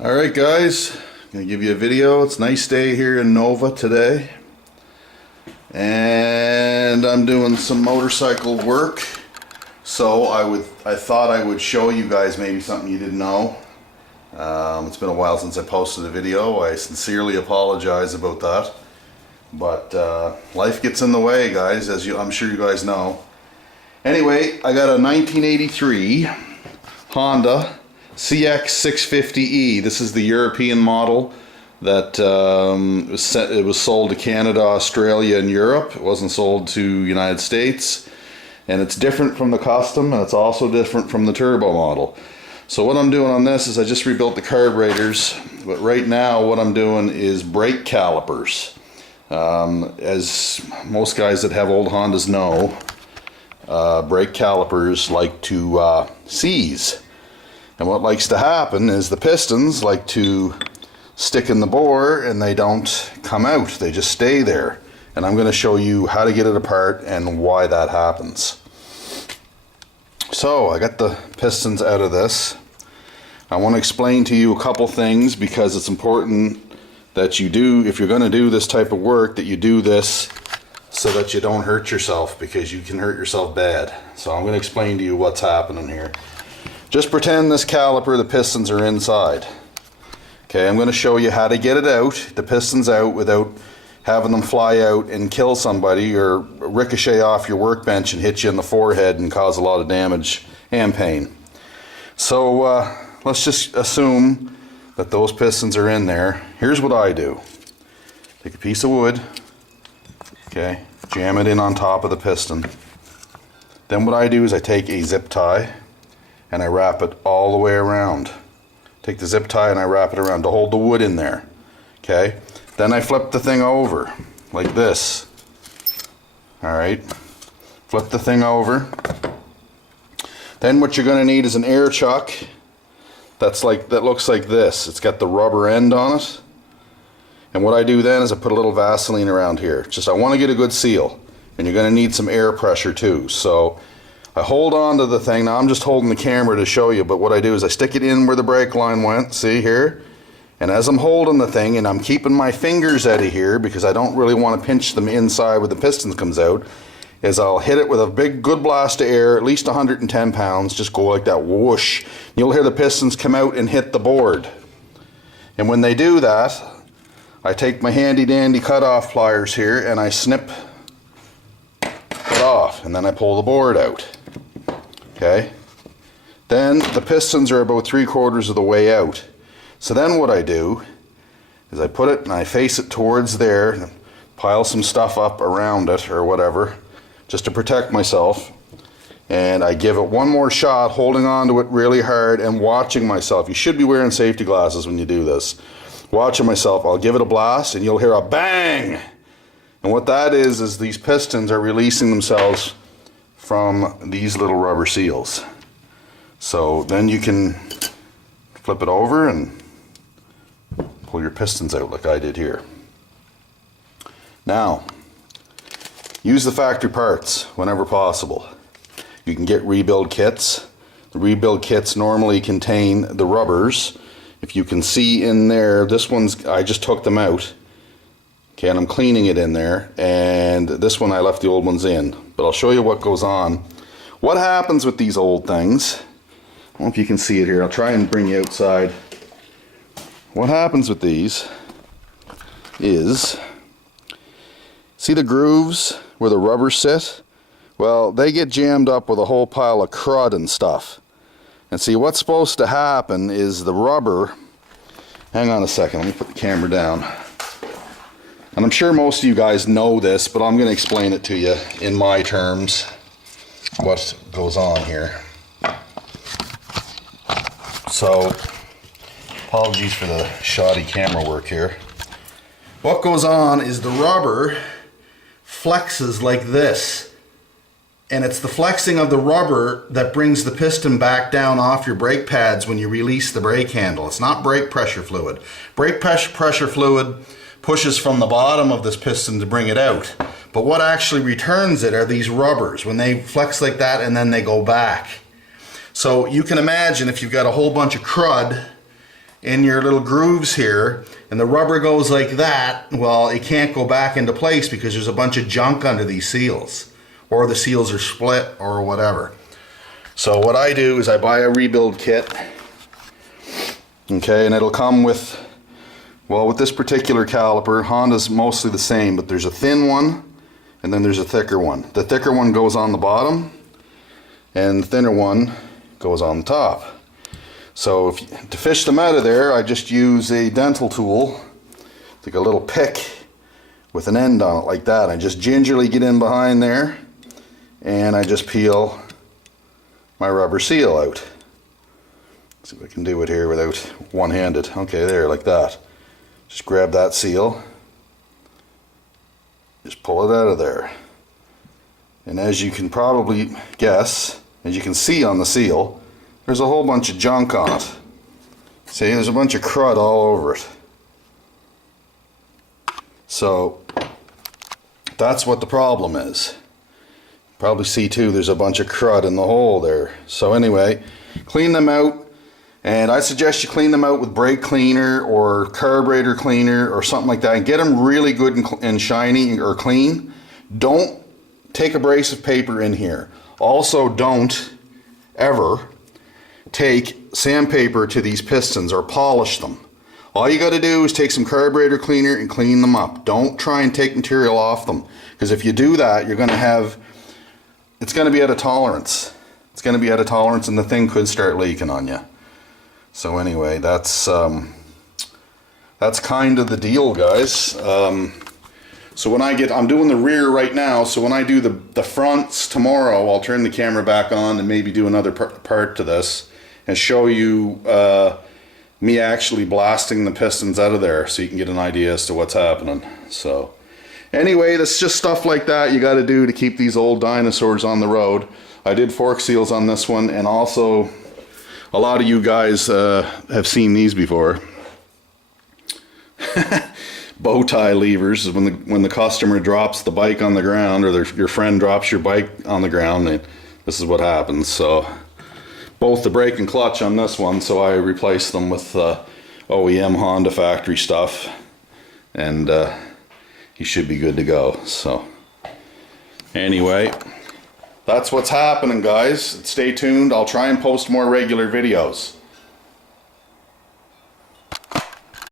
Alright guys, I'm going to give you a video. It's a nice day here in Nova today. And I'm doing some motorcycle work. So I thought I would show you guys maybe something you didn't know. It's been a while since I posted a video. I sincerely apologize about that. But life gets in the way, guys, as I'm sure you guys know. Anyway, I got a 1983 Honda CX650E. This is the European model that it was sold to Canada, Australia, and Europe. It wasn't sold to United States, and it's different from the custom, and it's also different from the turbo model. So what I'm doing on this is I just rebuilt the carburetors, but right now what I'm doing is brake calipers. As most guys that have old Hondas know, brake calipers like to seize. And what likes to happen is the pistons like to stick in the bore and they don't come out. They just stay there. And I'm going to show you how to get it apart and why that happens. So I got the pistons out of this. I want to explain to you a couple things because it's important that you do, if you're going to do this type of work, that you do this so that you don't hurt yourself, because you can hurt yourself bad. So I'm going to explain to you what's happening here. Just pretend this caliper, the pistons are inside. Okay, I'm going to show you how to get it out, the pistons out, without having them fly out and kill somebody or ricochet off your workbench and hit you in the forehead and cause a lot of damage and pain. So let's just assume that those pistons are in there. Here's what I do. Take a piece of wood, okay, jam it in on top of the piston. Then what I do is I take a zip tie and I wrap it all the way around. Take the zip tie and I wrap it around to hold the wood in there. Okay? Then I flip the thing over like this. Alright? Flip the thing over. Then what you're going to need is an air chuck that looks like this. It's got the rubber end on it. And what I do then is I put a little Vaseline around here. I want to get a good seal. And you're going to need some air pressure too. So I hold on to the thing. Now I'm just holding the camera to show you, but what I do is I stick it in where the brake line went, see here? And as I'm holding the thing, and I'm keeping my fingers out of here because I don't really want to pinch them inside where the pistons comes out, is I'll hit it with a big good blast of air, at least 110 pounds, just go like that, whoosh. You'll hear the pistons come out and hit the board. And when they do that, I take my handy dandy cutoff pliers here and I snip it off, and then I pull the board out. Okay, then the pistons are about 3/4 of the way out. So then what I do is I put it and I face it towards there, pile some stuff up around it or whatever, just to protect myself, and I give it one more shot, holding on to it really hard and watching myself. You should be wearing safety glasses when you do this. Watching myself, I'll give it a blast and you'll hear a bang. And what that is these pistons are releasing themselves from these little rubber seals. So then you can flip it over and pull your pistons out like I did here. Now, use the factory parts whenever possible. You can get rebuild kits. The rebuild kits normally contain the rubbers. If you can see in there, this one's, I just took them out. Okay, and I'm cleaning it in there, and this one I left the old ones in. But I'll show you what goes on. What happens with these old things, I don't know if you can see it here, I'll try and bring you outside. What happens with these is, see the grooves where the rubbers sit? Well, they get jammed up with a whole pile of crud and stuff. And see, what's supposed to happen is the rubber, hang on a second, let me put the camera down. And I'm sure most of you guys know this, but I'm going to explain it to you in my terms, what goes on here. So, apologies for the shoddy camera work here. What goes on is the rubber flexes like this. And it's the flexing of the rubber that brings the piston back down off your brake pads when you release the brake handle. It's not brake pressure fluid. Brake pressure fluid pushes from the bottom of this piston to bring it out. But what actually returns it are these rubbers when they flex like that and then they go back. So you can imagine if you've got a whole bunch of crud in your little grooves here, and the rubber goes like that, well, it can't go back into place because there's a bunch of junk under these seals, or the seals are split or whatever. So what I do is I buy a rebuild kit, okay, and it'll come with, well, with this particular caliper, Honda's mostly the same, but there's a thin one and then there's a thicker one. The thicker one goes on the bottom and the thinner one goes on the top. So to fish them out of there, I just use a dental tool, like a little pick with an end on it like that. I just gingerly get in behind there and I just peel my rubber seal out. Let's see if I can do it here without one-handed. Okay, there, like that. Just grab that seal, just pull it out of there. And as you can probably guess, as you can see on the seal, there's a whole bunch of junk on it. See, there's a bunch of crud all over it. So that's what the problem is. Probably see too, there's a bunch of crud in the hole there. So anyway, clean them out, and I suggest you clean them out with brake cleaner or carburetor cleaner or something like that, and get them really good and shiny or clean. Don't take abrasive paper in here. Also, don't ever take sandpaper to these pistons or polish them. All you got to do is take some carburetor cleaner and clean them up. Don't try and take material off them, because if you do that, you're going to have, it's going to be at a tolerance. It's going to be at a tolerance and the thing could start leaking on you. So anyway, that's kind of the deal, guys. So when I'm doing the rear right now, so when I do the fronts tomorrow, I'll turn the camera back on and maybe do another part to this and show you me actually blasting the pistons out of there so you can get an idea as to what's happening. So anyway, that's just stuff like that you got to do to keep these old dinosaurs on the road. I did fork seals on this one, and also a lot of you guys have seen these before. Bow tie levers, when the customer drops the bike on the ground, or your friend drops your bike on the ground, this is what happens. So both the brake and clutch on this one, so I replaced them with OEM Honda factory stuff, and he should be good to go. So anyway, that's what's happening, guys. Stay tuned. I'll try and post more regular videos.